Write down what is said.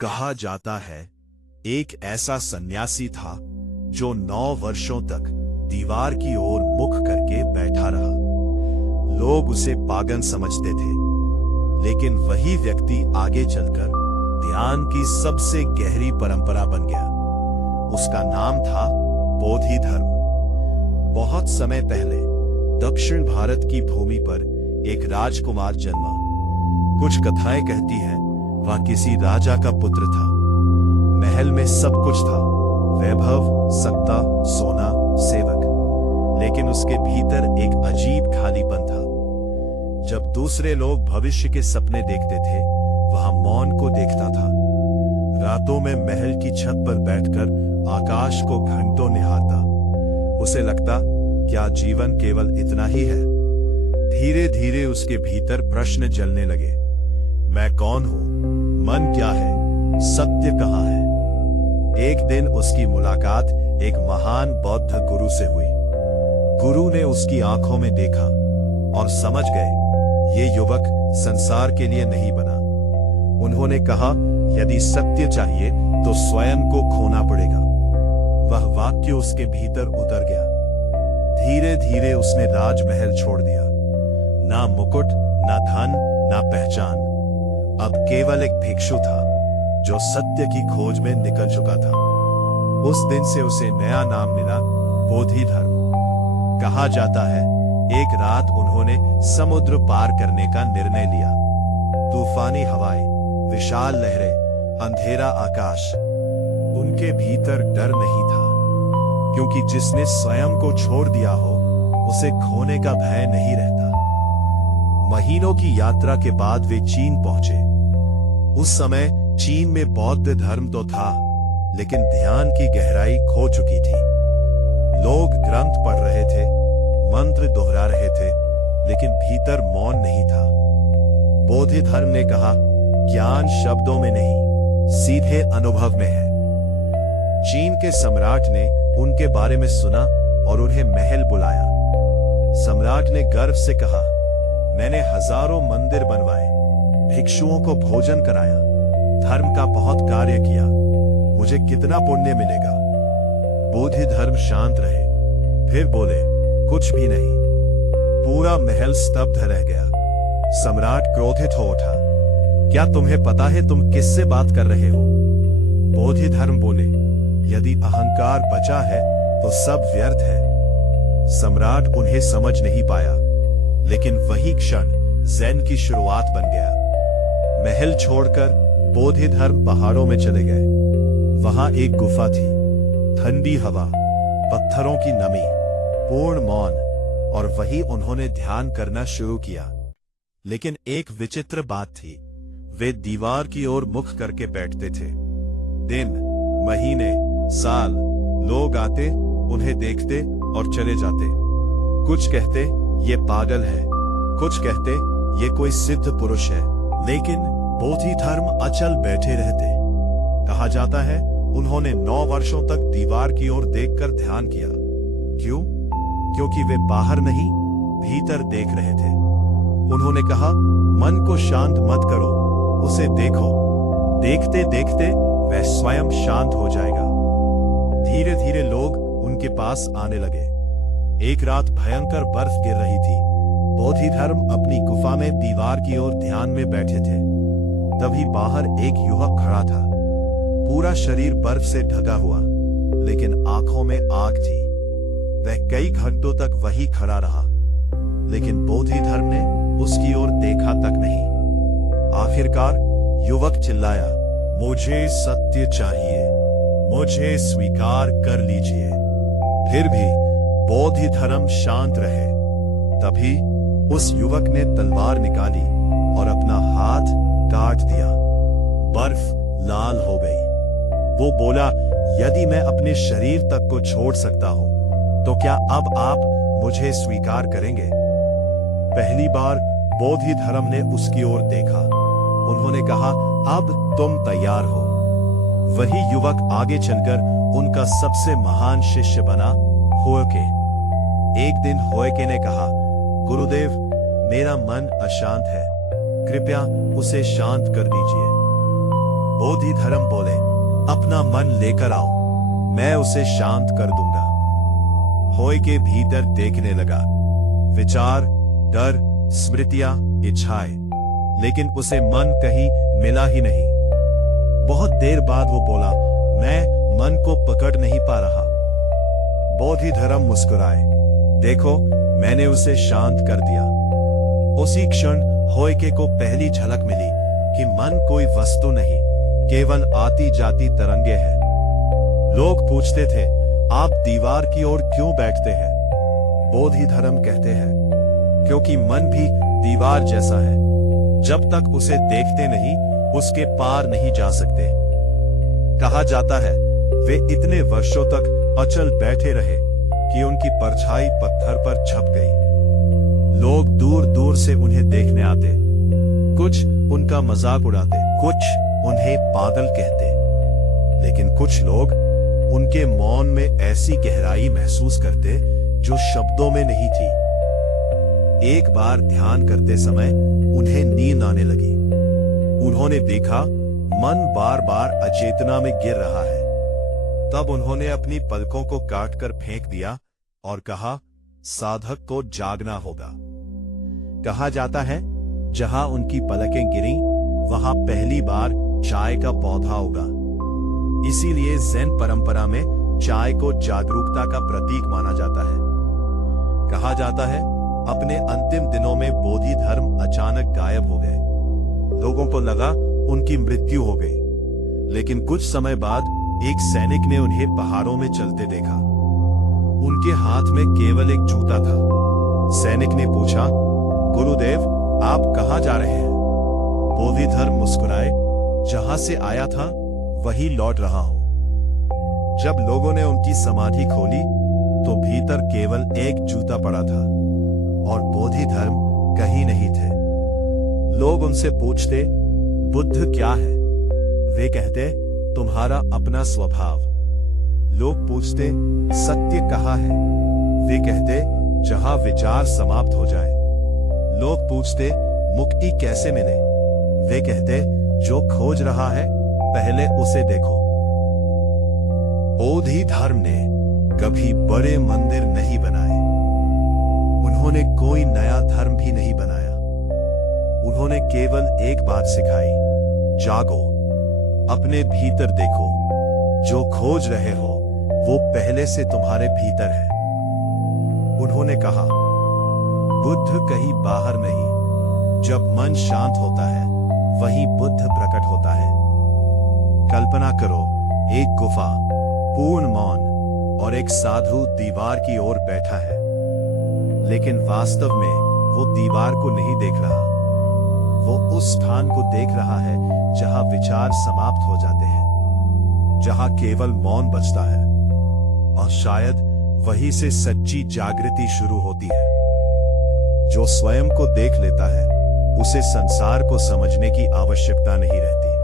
कहा जाता है एक ऐसा सन्यासी था जो 9 वर्षों तक दीवार की ओर मुख करके बैठा रहा। लोग उसे पागल समझते थे, लेकिन वही व्यक्ति आगे चलकर ध्यान की सबसे गहरी परंपरा बन गया। उसका नाम था बोधि धर्म। बहुत समय पहले दक्षिण भारत की भूमि पर एक राजकुमार जन्मा। कुछ कथाएं कहती हैं वह किसी राजा का पुत्र था। महल में सब कुछ था, वैभव, सत्ता, सोना, सेवक, लेकिन उसके भीतर एक अजीब खालीपन था। जब दूसरे लोग भविष्य के सपने देखते थे, वह मौन को देखता था। रातों में महल की छत पर बैठकर आकाश को घंटों निहारता। उसे लगता, क्या जीवन केवल इतना ही है? धीरे धीरे उसके भीतर प्रश्न जलने लगे। मैं कौन हूं? मन क्या है? सत्य कहां है? एक दिन उसकी मुलाकात एक महान बौद्ध गुरु से हुई। गुरु ने उसकी आंखों में देखा और समझ गए, ये युवक संसार के लिए नहीं बना। उन्होंने कहा, यदि सत्य चाहिए तो स्वयं को खोना पड़ेगा। वह वाक्य उसके भीतर उतर गया। धीरे धीरे उसने राजमहल छोड़ दिया। ना मुकुट, ना धन, ना पहचान। अब केवल एक भिक्षु था जो सत्य की खोज में निकल चुका था। उस दिन से उसे नया नाम मिला, बोधि धर्म। कहा जाता है एक रात उन्होंने समुद्र पार करने का निर्णय लिया। तूफानी हवाएं, विशाल लहरें, अंधेरा आकाश। उनके भीतर डर नहीं था, क्योंकि जिसने स्वयं को छोड़ दिया हो उसे खोने का भय नहीं रहता। महीनों की यात्रा के बाद वे चीन पहुंचे। उस समय चीन में बौद्ध धर्म तो था, लेकिन ध्यान की गहराई खो चुकी थी। लोग ग्रंथ पढ़ रहे थे, मंत्र दोहरा रहे थे, लेकिन भीतर मौन नहीं था। बोधि धर्म ने कहा, ज्ञान शब्दों में नहीं, सीधे अनुभव में है। चीन के सम्राट ने उनके बारे में सुना और उन्हें महल बुलाया। सम्राट ने गर्व से कहा, मैंने हजारों मंदिर बनवाए, भिक्षुओं को भोजन कराया, धर्म का बहुत कार्य किया, मुझे कितना पुण्य मिलेगा? बोधि धर्म शांत रहे, फिर बोले, कुछ भी नहीं। पूरा महल स्तब्ध रह गया। सम्राट क्रोधित हो उठा, क्या तुम्हें पता है तुम किससे बात कर रहे हो? बोधि धर्म बोले, यदि अहंकार बचा है तो सब व्यर्थ है। सम्राट उन्हें समझ नहीं पाया, लेकिन वही क्षण ज़ेन की शुरुआत बन गया। महल छोड़कर बोधि धर्म पहाड़ों में चले गए। वहां एक गुफा थी, ठंडी हवा, पत्थरों की नमी, पूर्ण मौन, और वही उन्होंने ध्यान करना शुरू किया। लेकिन एक विचित्र बात थी, वे दीवार की ओर मुख करके बैठते थे। दिन, महीने, साल, लोग आते, उन्हें देखते और चले जाते। कुछ कहते ये पागल है, कुछ कहते ये कोई सिद्ध पुरुष है, लेकिन बोधि धर्म अचल बैठे रहते। कहा जाता है उन्होंने 9 वर्षों तक दीवार की ओर देखकर ध्यान किया। क्यों? क्योंकि वे बाहर नहीं, भीतर देख रहे थे। उन्होंने कहा, मन को शांत मत करो, उसे देखो। देखते देखते वह स्वयं शांत हो जाएगा। धीरे धीरे लोग उनके पास आने लगे। एक रात भयंकर बर्फ गिर रही थी। बोधि धर्म अपनी गुफा में दीवार की ओर ध्यान में बैठे थे। तभी बाहर एक युवक खड़ा था। पूरा शरीर बर्फ से ढका हुआ, लेकिन आंखों में आग थी। वह कई घंटों तक वही खड़ा रहा, लेकिन बोधि धर्म ने उसकी ओर देखा तक नहीं। आखिरकार युवक चिल्लाया, मुझे सत्य चाहिए, मुझे स्वीकार कर लीजिए। फिर भी बोधि धर्म शांत रहे। तभी उस युवक ने तलवार निकाली और अपना हाथ काट दिया। बर्फ लाल हो गई। वो बोला, यदि मैं अपने शरीर तक को छोड़ सकता हूं, तो क्या अब आप मुझे स्वीकार करेंगे? पहली बार बोधि धर्म ने उसकी ओर देखा। उन्होंने कहा, अब तुम तैयार हो। वही युवक आगे चलकर उनका सबसे महान शिष्य बना, होयके। एक दिन होयके ने कहा, गुरुदेव, मेरा मन अशांत है, कृपया उसे शांत कर दीजिए। बोधिधर्म बोले, अपना मन लेकर आओ, मैं उसे शांत कर दूंगा। होय के भीतर देखने लगा, विचार, डर, स्मृतियां, इच्छाएं, लेकिन उसे मन कहीं मिला ही नहीं। बहुत देर बाद वो बोला, मैं मन को पकड़ नहीं पा रहा। बोधिधर्म मुस्कुराए, देखो मैंने उसे शांत कर दिया। उसी क्षण होयके को पहली झलक मिली कि मन कोई वस्तु नहीं, केवल आती जाती तरंगे हैं। लोग पूछते थे, आप दीवार की ओर क्यों बैठते हैं? बोधिधर्म कहते हैं, क्योंकि मन भी दीवार जैसा है, जब तक उसे देखते नहीं उसके पार नहीं जा सकते। कहा जाता है वे इतने वर्षों तक अचल बैठे रहे कि उनकी परछाई पत्थर पर छप गई। लोग दूर दूर से उन्हें देखने आते, कुछ उनका मजाक उड़ाते, कुछ उन्हें पागल कहते, लेकिन कुछ लोग उनके मौन में ऐसी गहराई महसूस करते जो शब्दों में नहीं थी। एक बार ध्यान करते समय उन्हें नींद आने लगी। उन्होंने देखा मन बार बार अचेतना में गिर रहा है। तब उन्होंने अपनी पलकों को काटकर फेंक दिया और कहा, साधक को जागना होगा। कहा जाता है जहां उनकी पलकें गिरी वहां पहली बार चाय का पौधा उगा। इसीलिए ज़ेन परंपरा में चाय को जागरूकता का प्रतीक माना जाता है। कहा जाता है अपने अंतिम दिनों में बोधिधर्म अचानक गायब हो गए। लोगों को लगा उनकी मृत्यु हो गई, लेकिन कुछ समय बाद एक सैनिक ने उन्हें पहाड़ों में चलते देखा। उनके हाथ में केवल एक जूता था। सैनिक ने पूछा, गुरुदेव आप कहां जा रहे हैं? बोधिधर्म मुस्कुराए, जहां से आया था वही लौट रहा हूं। जब लोगों ने उनकी समाधि खोली तो भीतर केवल एक जूता पड़ा था और बोधिधर्म कहीं नहीं थे। लोग उनसे पूछते, बुद्ध क्या है? वे कहते, तुम्हारा अपना स्वभाव। लोग पूछते, सत्य कहाँ है? वे कहते, जहां विचार समाप्त हो जाए। लोग पूछते, मुक्ति कैसे मिले? वे कहते, जो खोज रहा है पहले उसे देखो। बोधिधर्म ने कभी बड़े मंदिर नहीं बनाए, उन्होंने कोई नया धर्म भी नहीं बनाया। उन्होंने केवल एक बात सिखाई, जागो, अपने भीतर देखो, जो खोज रहे हो वो पहले से तुम्हारे भीतर है। उन्होंने कहा, बुद्ध कहीं बाहर नहीं, जब मन शांत होता है वहीं बुद्ध प्रकट होता है। कल्पना करो, एक गुफा, पूर्ण मौन, और एक साधु दीवार की ओर बैठा है, लेकिन वास्तव में वो दीवार को नहीं देख रहा, वो उस स्थान को देख रहा है जहां विचार समाप्त हो जाते हैं, जहां केवल मौन बचता है। और शायद वहीं से सच्ची जागृति शुरू होती है। जो स्वयं को देख लेता है उसे संसार को समझने की आवश्यकता नहीं रहती।